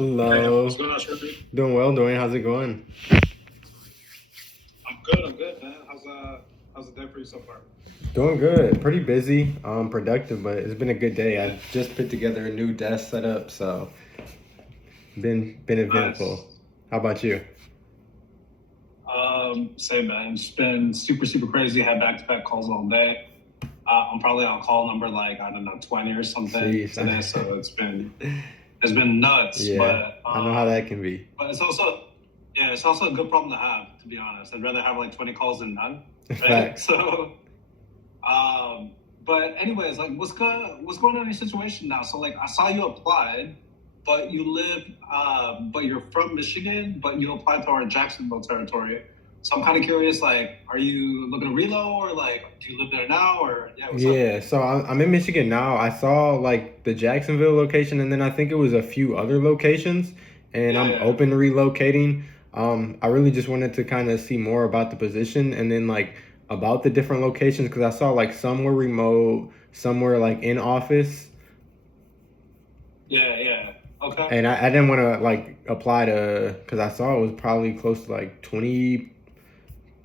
Hey, what's Hello. going on, Shirley? Doing well, Dwayne. How's it going? I'm good, man. How's the day for you so far? Doing good. Pretty busy, productive, but it's been a good day. I just put together a new desk setup, so been eventful. Nice. How about you? Same man. It's been super crazy. Had back-to-back calls all day. I'm probably on call number like I don't know 20 or something Jeez. today, so it's been nuts. Yeah, I know how that can be. But it's also a good problem to have, to be honest. I'd rather have like 20 calls than none, right? Facts. Um, but anyways, like what's going on in your situation now? So like I saw you applied, but but you're from Michigan, but you applied to our Jacksonville territory. So I'm kind of curious, like, are you looking to relo or like, do you live there now or yeah, what's up? Yeah, so I'm in Michigan now. I saw like the Jacksonville location, and then I think it was a few other locations, and Yeah, I'm yeah. open to relocating. I really just wanted to kind of see more about the position and then like about the different locations because I saw like some were remote, some were like in office, Yeah, yeah. Okay. and I didn't want to like apply to because I saw it was probably close to like 20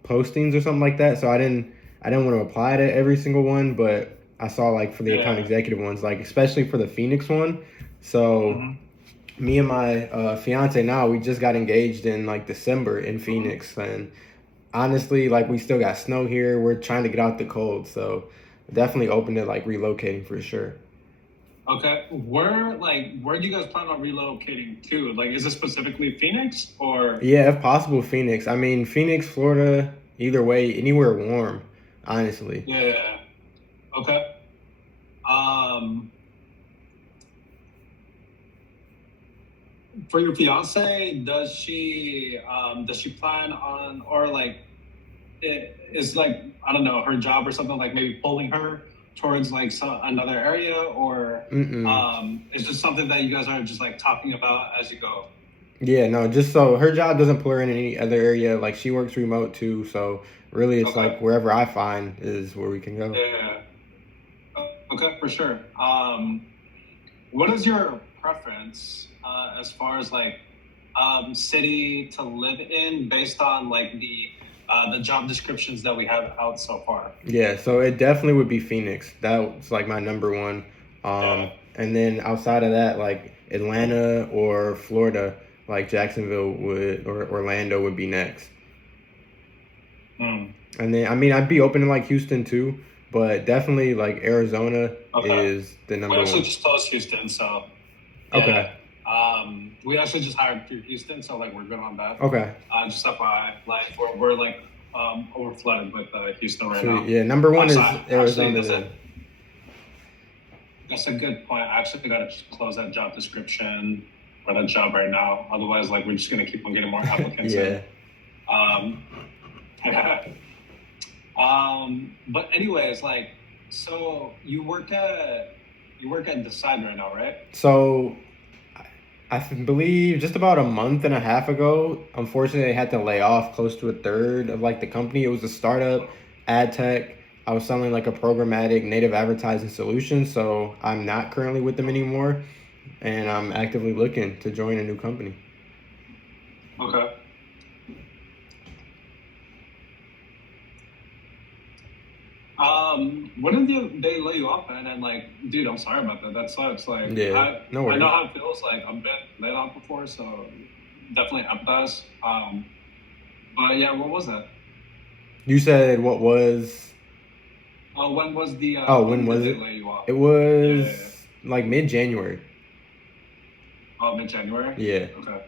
postings or something like that. So I didn't want to apply to every single one, but I saw like for the account Yeah. executive ones, like especially for the Phoenix one. So Mm-hmm. me and my fiance now we just got engaged in like December in Mm-hmm. Phoenix, and honestly, like we still got snow here. We're trying to get out the cold, so definitely open to like relocating for sure. Okay. Where do you guys plan on relocating to? Like, is it specifically Phoenix or? Yeah, if possible, Phoenix. I mean, Phoenix, Florida, either way, anywhere warm, honestly. Yeah, yeah, yeah. Okay. Um, for your fiance, does she plan on or like it is like I don't know her job or something like maybe pulling her towards like another area or Mm-mm. it's just something that you guys are just like talking about as you go. Yeah, no, just so her job doesn't pull her in any other area. Like she works remote too, so really it's Okay. like wherever I find is where we can go. Yeah. Okay, for sure. What is your preference as far as like city to live in based on like the job descriptions that we have out so far? Yeah, so it definitely would be Phoenix. That's like my number one. Yeah. And then outside of that, like Atlanta or Florida, like Jacksonville would or Orlando would be next. Hmm. And then I mean I'd be open to like Houston too, but definitely like Arizona Okay. is the We number actually one. just closed Houston, so yeah. Okay. We actually just hired through Houston, so like we're good on that. Okay. Just FYI, like we're like over flooded with Houston right Sweet. now. Yeah, number one So is I, actually, Arizona then. that's a good point. I actually got to close that job description or that job right now. Otherwise, like we're just gonna keep on getting more applicants in. Yeah. Um, but anyways, like so you work at Decide right now, right? So I believe just about a month and a half ago, unfortunately, I had to lay off close to a third of like the company. It was a startup, ad tech. I was selling like a programmatic native advertising solution, so I'm not currently with them anymore, and I'm actively looking to join a new company. Okay. When did they lay you off, man? And like, dude, I'm sorry about that. That sucks. Like, Yeah, no I know worries. how it feels. Like, I've been laid off before, so definitely empathize. But yeah, what was that? You said what was? Oh, when when did was they it? lay you off? It Yeah, yeah, yeah. was like mid-January. Mid January. Yeah. Okay.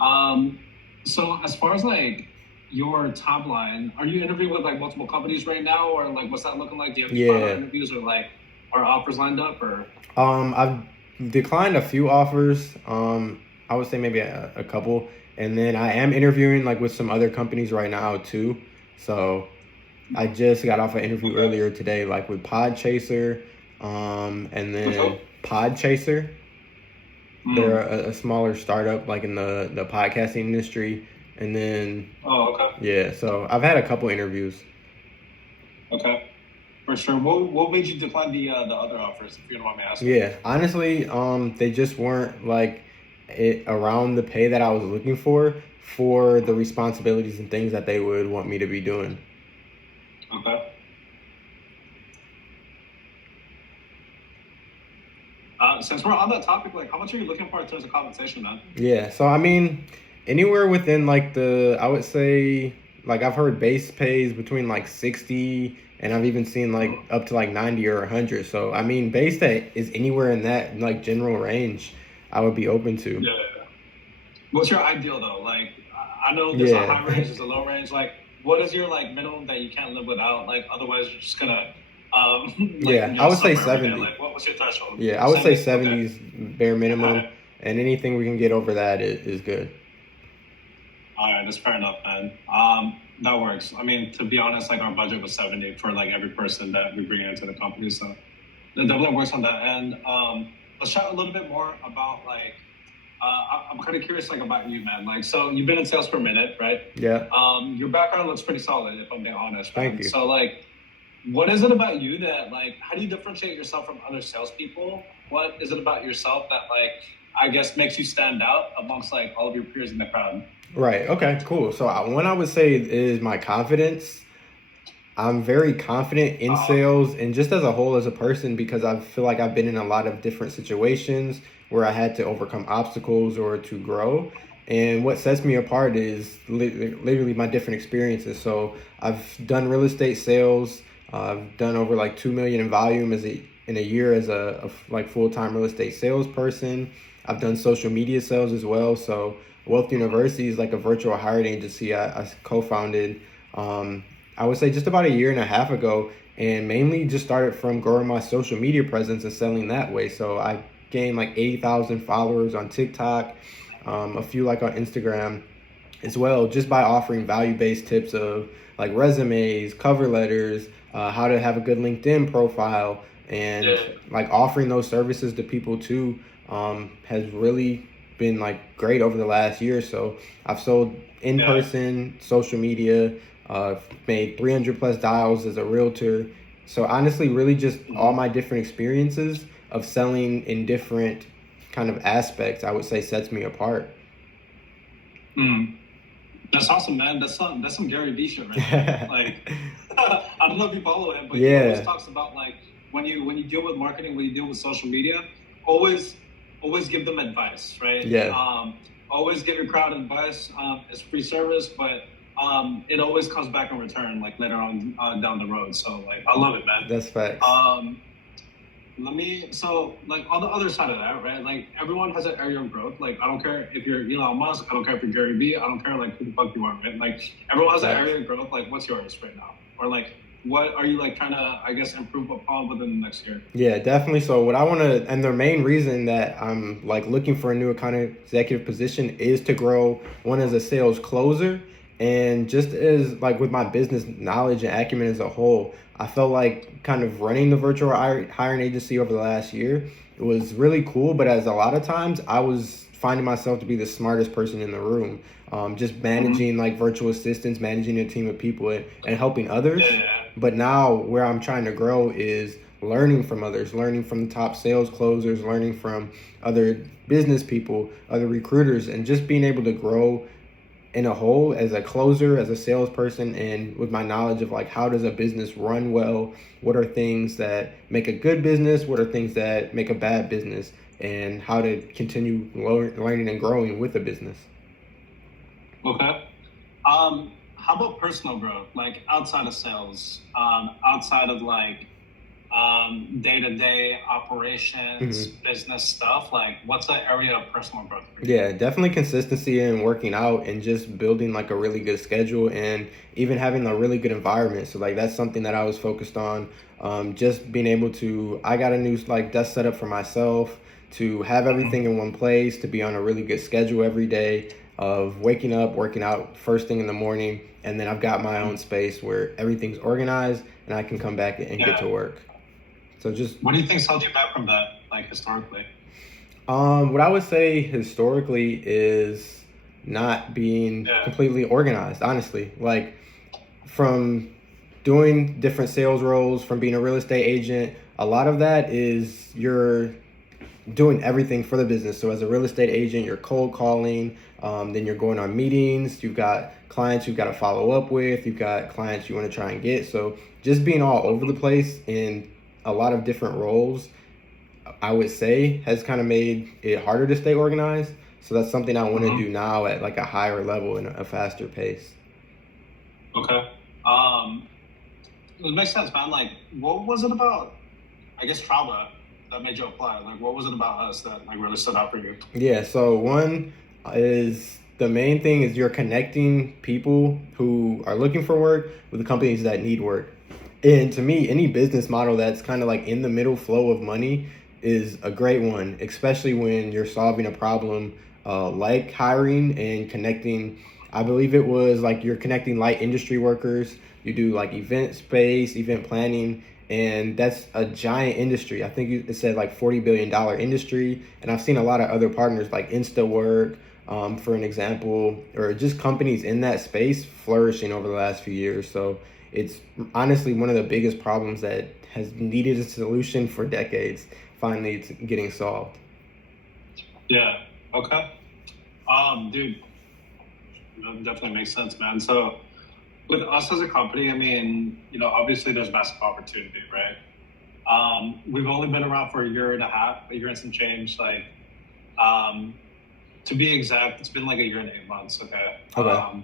Um, so as far as like your timeline, are you interviewing with like multiple companies right now, or like what's that looking like? Do you have any final Yeah. interviews or like are offers lined up or? I've declined a few offers. I would say maybe a couple, and then I am interviewing like with some other companies right now too. So I just got off an interview Okay. earlier today, like with Podchaser, and then Okay. Podchaser. They're Mm. a smaller startup, like in the podcasting industry, and then Oh, okay. yeah. So I've had a couple interviews. Okay. For sure. What made you decline the other offers, if you don't mind me asking? Yeah, honestly, they just weren't like it around the pay that I was looking for the responsibilities and things that they would want me to be doing. Okay. Since we're on that topic, like, how much are you looking for in terms of compensation, man? Yeah, so I mean, anywhere within like I would say, like I've heard base pays between like 60 and I've even seen like Mhm. up to like 90 or 100. So I mean, base that is anywhere in that like general range, I would be open to. Yeah. What's your ideal though? Like, I know there's a Yeah. high range, there's a low range. Like, what is your like minimum that you can't live without? Like, otherwise you're just gonna, like, Yeah, I would say suffer every day. 70. Like, what's your threshold? Yeah, I would say 70. 70 Okay. is bare All minimum, right. and anything we can get over that is good. All right. That's fair enough, man. That works. I mean, to be honest, like our budget was 70 for like every person that we bring into the company, so that definitely works on that end. Let's chat a little bit more about like. I'm kind of curious, like about you, man. Like, so you've been in sales for a minute, right? Yeah, Your background looks pretty solid, if I'm being honest, thank man. you. So, like, what is it about you that, like, how do you differentiate yourself from other salespeople? What is it about yourself that, like, I guess makes you stand out amongst like all of your peers in the crowd? Right. Okay. Cool. So one I would say is my confidence. I'm very confident in Uh, sales and just as a whole as a person because I feel like I've been in a lot of different situations where I had to overcome obstacles or to grow. And what sets me apart is literally my different experiences. So I've done real estate sales. I've done over like 2 million in volume in a year as like full-time real estate salesperson. I've done social media sales as well. So Wealth University is like a virtual hiring agency I co-founded. Um, I would say just about a year and a half ago, and mainly just started from growing my social media presence and selling that way. So I gained like 80,000 followers on TikTok, a few like on Instagram as well, just by offering value-based tips of like resumes, cover letters, how to have a good LinkedIn profile, and yeah, like offering those services to people too, has really been like great over the last year. So I've sold in yeah. person, social media, made 300 plus dials as a realtor. So honestly, really just all Mhm. my different experiences of selling in different kind of aspects, I would say sets me apart. Mm. That's awesome, man. That's some Gary Vee shit right there. Like, I don't know if you follow him, but he always Yeah, talks about like when you deal with marketing, when you deal with social media, always always give them advice, right? yeah, Always give your crowd advice. It's free service, but it always comes back in return, like later on down the road. So like, I love it, man. that's facts. Um, so like on the other side of that, right? Like everyone has an area of growth. Like I don't care if you're Elon Musk, I don't care if you're Gary Vee, I don't care like who the fuck you are, right? Like everyone has an Facts. area of growth. Like what's yours right now? Or like what are you like trying to, I guess, improve upon within the next year? Yeah, definitely. So what I want to, and the main reason that I'm like looking for a new kind of executive position is to grow one as a sales closer. And just as like with my business knowledge and acumen as a whole, I felt like kind of running the virtual hiring agency over the last year, it was really cool. But as a lot of times I was finding myself to be the smartest person in the room, just Mm-hmm. managing like virtual assistants, managing a team of people and helping Yeah, others. yeah, But now where I'm trying to grow is learning from others, learning from the top sales closers, learning from other business people, other recruiters, and just being able to grow in a whole as a closer, as a salesperson, and with my knowledge of like how does a business run well, what are things that make a good business, what are things that make a bad business, and how to continue learning and growing with a business. okay. How about personal growth? Like outside of sales, outside of like day-to-day operations, Mhm. business stuff, like what's the area of personal growth for you? Yeah, definitely consistency in working out and just building like a really good schedule and even having a really good environment. So like that's something that I was focused on. Just being able to, I got a new like desk setup for myself to have everything in one place, to be on a really good schedule every day of waking up, working out first thing in the morning, and then I've got my own space where everything's organized and I can come back and get to Yeah. work. So just What do you think's held you back from that, like historically? what I would say historically is not being Yeah. completely organized, honestly. Like from doing different sales roles from being a real estate agent. A lot of that is you're doing everything for the business. So as a real estate agent, you're cold calling, then you're going on meetings, you've got clients you've got to follow up with, you've got clients you want to try and get. So just being all over the place in a lot of different roles, I would say, has kind of made it harder to stay organized. So that's something I want to do now at like a higher level and a faster pace. Okay. It makes sense, man. Like, what was it about, I guess, Trava that made you apply? Like, what was it about us that like really stood out for you? Yeah, so one is the main thing is you're connecting people who are looking for work with the companies that need work. And to me, any business model that's kind of like in the middle flow of money is a great one, especially when you're solving a problem like hiring and connecting. I believe it was like you're connecting light industry workers. You do like event space, event planning, and that's a giant industry. I think it said like $40 billion industry. And I've seen a lot of other partners like InstaWork, for an example, or just companies in that space flourishing over the last few years. So it's honestly one of the biggest problems that has needed a solution for decades. Finally, it's getting solved. Yeah. Okay. Dude, that definitely makes sense, man. So with us as a company, I mean, obviously there's massive opportunity, right? We've only been around for a year and a half, a year and some change. Like, to be exact, it's been like a year and 8 months. Okay. Okay.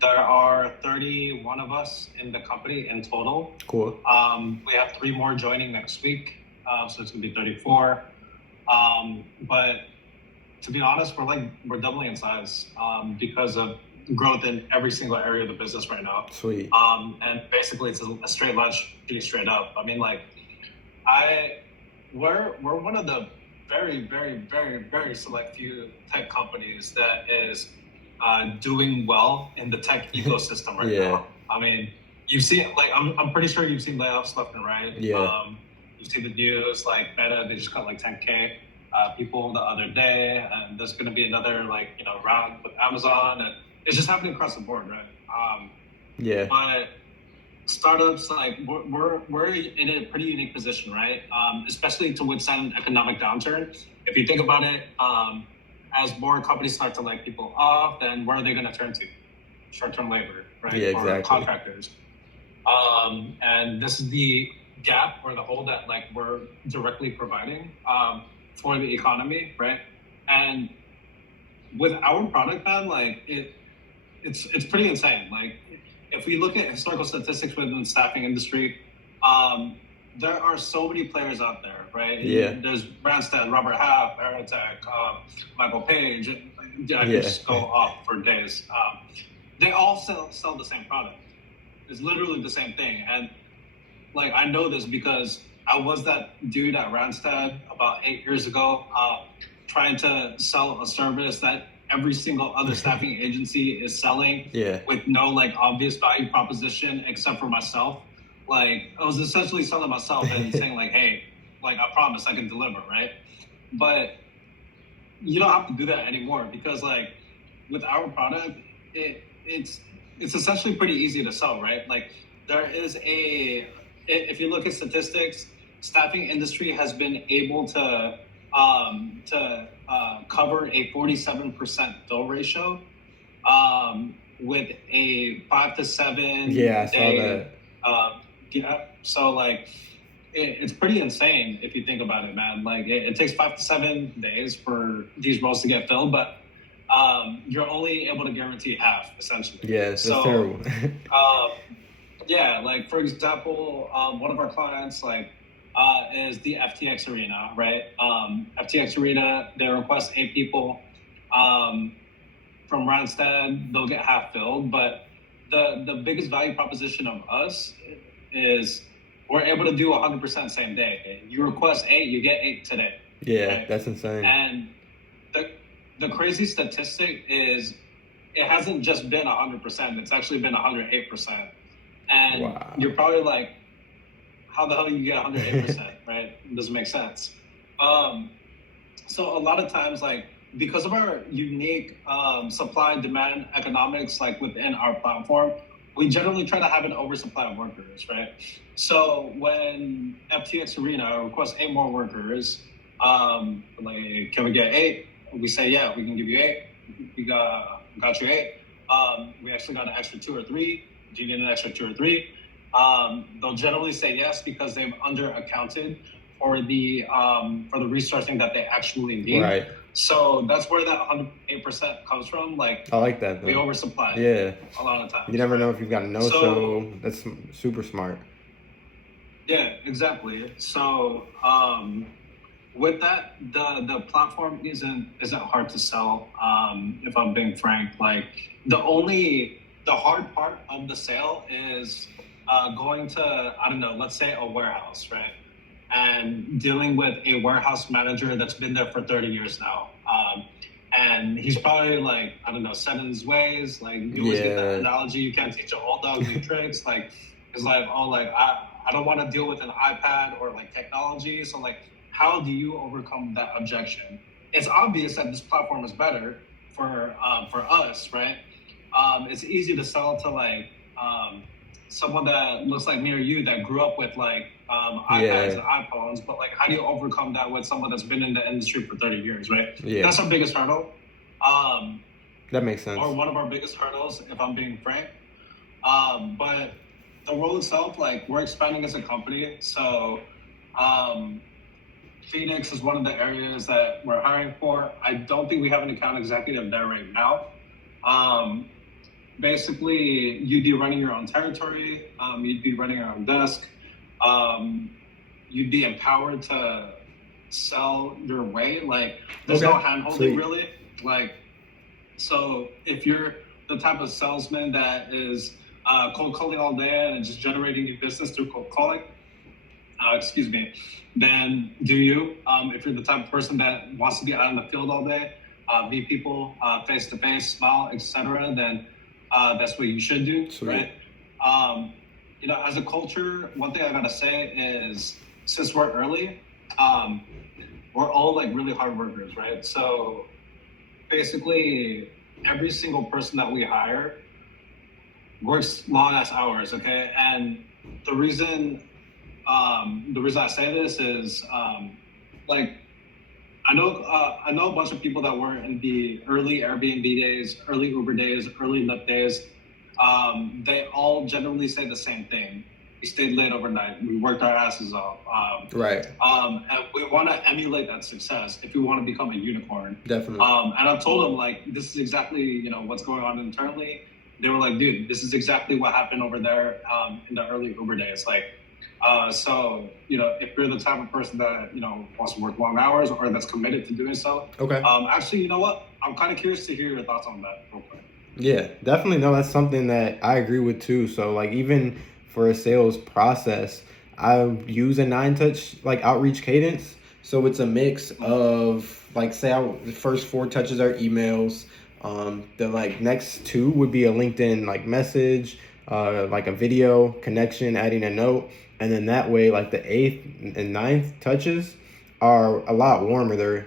There are 31 of us in the company in total. Cool. We have 3 more joining next week, so it's gonna be 34. But to be honest, we're doubling in size because of growth in every single area of the business right now. Sweet. And basically, it's a straight line, pretty straight up. I mean, like, we're one of the very, very, very, very select few tech companies that is doing well in the tech ecosystem right now. I mean, you've seen, like, I'm pretty sure you've seen layoffs left and right. Yeah. You see the news, like Meta, they just got like 10K people the other day, and there's going to be another round with Amazon, and it's just happening across the board, right? Yeah. But startups, like, we're in a pretty unique position, right? Especially to withstand an economic downturn. If you think about it, as more companies start to lay people off, then where are they going to turn to? Short-term labor, right? Yeah, exactly. Or contractors. And this is the gap or the hole that like we're directly providing for the economy, right? And with our product, man, like it's pretty insane. Like, if we look at historical statistics within the staffing industry, there are so many players out there, right? Yeah. There's Randstad, Robert Half, Aerotech, Michael Page. I can just go off for days. They all sell the same product. It's literally the same thing. And like, I know this because I was that dude at Randstad about 8 years ago, trying to sell a service that every single other staffing agency is selling with no like obvious value proposition except for myself. Like, I was essentially selling myself and saying like, hey, like, I promise I can deliver, right? But you don't have to do that anymore because like with our product, it's essentially pretty easy to sell, right? Like, there is if you look at statistics, staffing industry has been able to cover a 47% fill ratio with a 5 to 7 Yeah, I day. saw that. So like it's pretty insane if you think about it, man. Like it takes 5 to 7 days for these roles to get filled, but you're only able to guarantee half essentially. Yeah, that's terrible. Yeah, like for example, one of our clients is the FTX Arena, right? FTX Arena, they request 8 people from Randstad, they'll get half filled. But the biggest value proposition of us is we're able to do 100% same day. You request 8, you get 8 today. Yeah, right? That's insane. And the crazy statistic is it hasn't just been 100%, it's actually been 108%. And wow. You're probably like, how the hell do you get 108%, right? It doesn't make sense. So a lot of times, like, because of our unique supply and demand economics, like within our platform, we generally try to have an oversupply of workers, right? So when FTX Arena requests 8 more workers, like, can we get 8? We say, yeah, we can give you 8. We got you 8. We actually got an extra 2 or 3. Do you need an extra 2 or 3? They'll generally say yes because they've under-accounted for the resourcing that they actually need. Right. So that's where that 108% comes from. Like, I like that though. we oversupply. Yeah. A lot of times. You never know if you've got a no-show. That's super smart. Yeah, exactly. So with that, the platform isn't hard to sell. If I'm being frank, like the hard part of the sale is going to, I don't know, let's say a warehouse, right? And dealing with a warehouse manager that's been there for 30 years now. And he's probably like, I don't know, set in his ways. Like, you always get that analogy, you can't teach an old dog new tricks. Like, it's like, oh, like, I don't want to deal with an iPad or like technology. So like, how do you overcome that objection? It's obvious that this platform is better for us, right? It's easy to sell to like someone that looks like me or you that grew up with like iPads and iPhones, but like, how do you overcome that with someone that's been in the industry for 30 years, right? Yeah. That's our biggest hurdle. That makes sense. Or one of our biggest hurdles, if I'm being frank. But the role itself, like, we're expanding as a company. So Phoenix is one of the areas that we're hiring for. I don't think we have an account executive there right now. Basically, you'd be running your own territory. You'd be running your own desk. You'd be empowered to sell your way. Like, there's no hand-holding really. Like, so if you're the type of salesman that is cold calling all day and just generating new business through cold calling, then do you. If you're the type of person that wants to be out in the field all day, meet people face to face, smile, etc., then that's what you should do. Sweet. Right? You know, as a culture, one thing I gotta say is, since we're early, we're all like really hard workers, right? So basically, every single person that we hire works long ass hours, okay? And the reason I say this is like, I know a bunch of people that were in the early Airbnb days, early Uber days, early Lyft days. They all generally say the same thing. We stayed late overnight. We worked our asses off. Right. And we want to emulate that success if we want to become a unicorn. Definitely. And I've told them, like, this is exactly, what's going on internally. They were like, dude, this is exactly what happened over there in the early Uber days. Like, so, if you're the type of person that, wants to work long hours or that's committed to doing so. Okay. Actually, you know what? I'm kind of curious to hear your thoughts on that real quick. Yeah, definitely. No, that's something that I agree with too. So like, even for a sales process, I use a 9-touch like outreach cadence. So it's a mix of like, say the first 4 touches are emails. The like next 2 would be a LinkedIn like message, like a video connection, adding a note. And then that way, like the 8th and 9th touches are a lot warmer. They're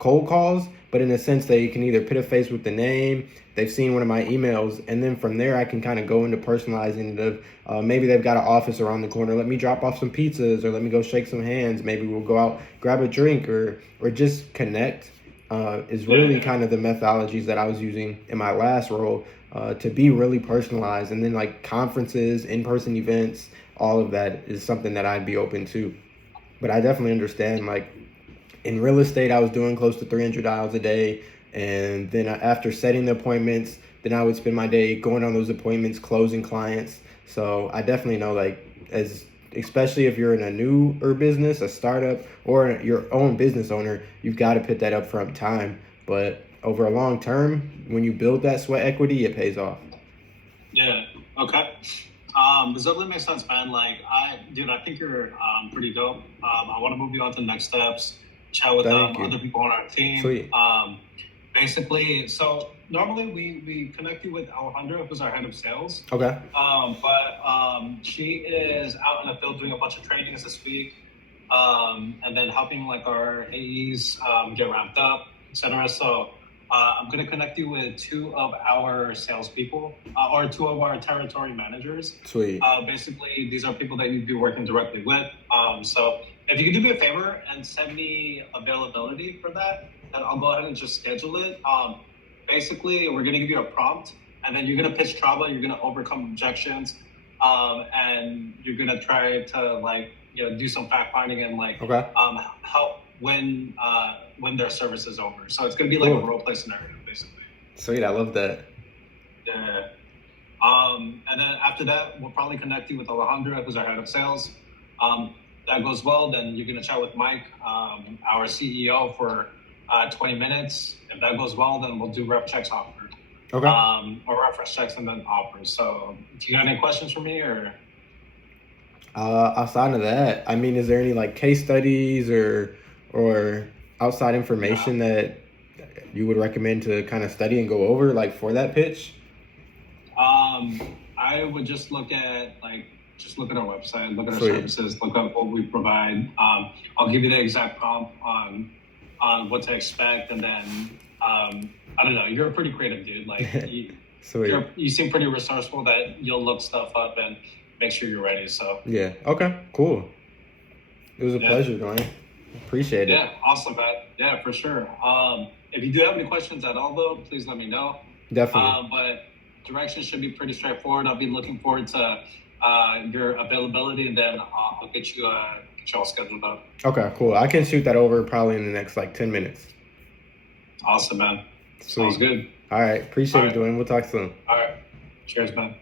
cold calls, but in a sense they can either put a face with the name, they've seen one of my emails, and then from there I can kind of go into personalizing it. Maybe they've got an office around the corner, let me drop off some pizzas, or let me go shake some hands. Maybe we'll go out, grab a drink, or just connect. Is really kind of the methodologies that I was using in my last role to be really personalized. And then like conferences, in-person events, all of that is something that I'd be open to. But I definitely understand, like, in real estate, I was doing close to 300 dials a day. And then after setting the appointments, then I would spend my day going on those appointments, closing clients. So I definitely know, like, especially if you're in a newer business, a startup, or your own business owner, you've got to put that upfront time. But over a long term, when you build that sweat equity, it pays off. Yeah. Okay. Definitely makes sense, man. Like, I think you're pretty dope. I want to move you on to the next steps, chat with other people on our team. Sweet. Basically, so normally we connect you with Alejandra, who's our head of sales. Okay. But she is out in the field doing a bunch of trainings this week, and then helping like our AEs get ramped up, etc. So I'm going to connect you with two of our salespeople or two of our territory managers. Sweet. Basically, these are people that you'd be working directly with. So if you could do me a favor and send me availability for that, then I'll go ahead and just schedule it. Basically, we're going to give you a prompt, and then you're going to pitch travel. You're going to overcome objections, and you're going to try to like do some fact finding and like help when their service is over. So it's going to be like a role play scenario, basically. Sweet, I love that. Yeah. And then after that, we'll probably connect you with Alejandra, who's our head of sales. That goes well, then you're going to chat with Mike, our CEO, for 20 minutes. If that goes well, then we'll do rep checks offer. Okay. Or reference checks and then offers. So do you got any questions for me or? Outside of that, I mean, is there any like case studies or outside information that you would recommend to kind of study and go over like for that pitch? I would just look at our website, look at our services, look at what we provide. I'll give you the exact prompt on what to expect, and then I don't know. You're a pretty creative dude. Like you seem pretty resourceful that you'll look stuff up and make sure you're ready. So yeah. Okay. Cool. It was a pleasure, Dwayne. Appreciate it. Yeah. Awesome, man. Yeah, for sure. If you do have any questions at all, though, please let me know. Definitely. But directions should be pretty straightforward. I'll be looking forward to your availability, and then I'll get you all scheduled up. Okay, cool. I can shoot that over probably in the next like 10 minutes. Awesome, man. Sweet. Sounds good. All right. Appreciate it, Dwayne. We'll talk soon. All right. Cheers, man.